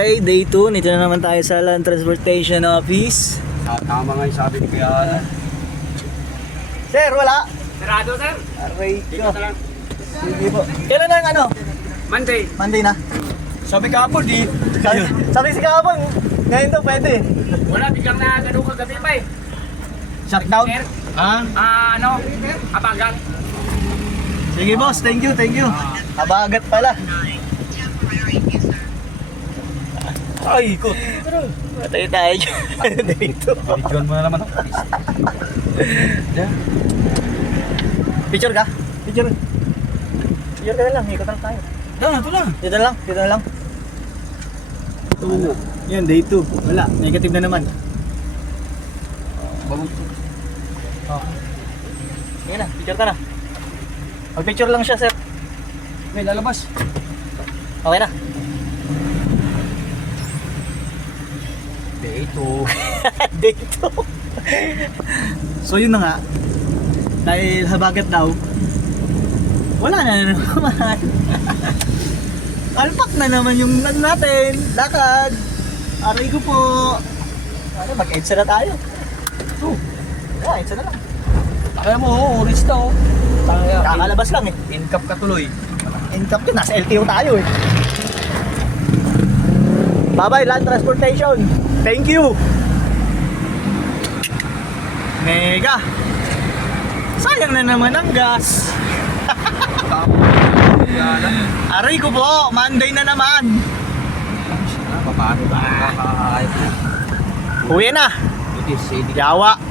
Okay, day 2. Nito na naman tayo sa Land Transportation Office. Tama nga yung sabi ni Kuya. Sir, wala. Sarado, sir. Aray Dito ko. na lang. Sige po. Kailan na yung ano? Monday. Monday na. Sabi ka po, di. Sabi si Kapon, ngayon daw pwede. Wala, biglang na ganun kagabi pa eh. Shutdown? Sir, Ha? abagang. Sige boss, thank you, thank you. Abagat pala. Ay, ko. Patay tayo dito. Videoan mo na naman ako. Picture ka? Picture. Picture ka na lang, ikot lang tayo. Ito lang. Dito na lang, dito na lang. Yan, day 2. Wala, negative na naman. Sige na, picture ka na. Mag-picture lang siya, sir. May lalabas. Okay na. Dito. Day 2. So yun na nga. Dahil habagat daw, wala na naman. Alpak na naman yung ano natin. Lakad. Aray ko po. Ano, mag-EDSA na tayo. Oh, Yeah, EDSA na lang. kaya mo, orange na oh. Kakalabas lang eh. In-cap ka tuloy. Income din, nasa LTO tayo eh. Bye-bye, Land Transportation. Thank you. Mega. Sayang na naman ang gas. Aray ko po, Monday na naman. Paano ba? Uwi na. It is, Yawa.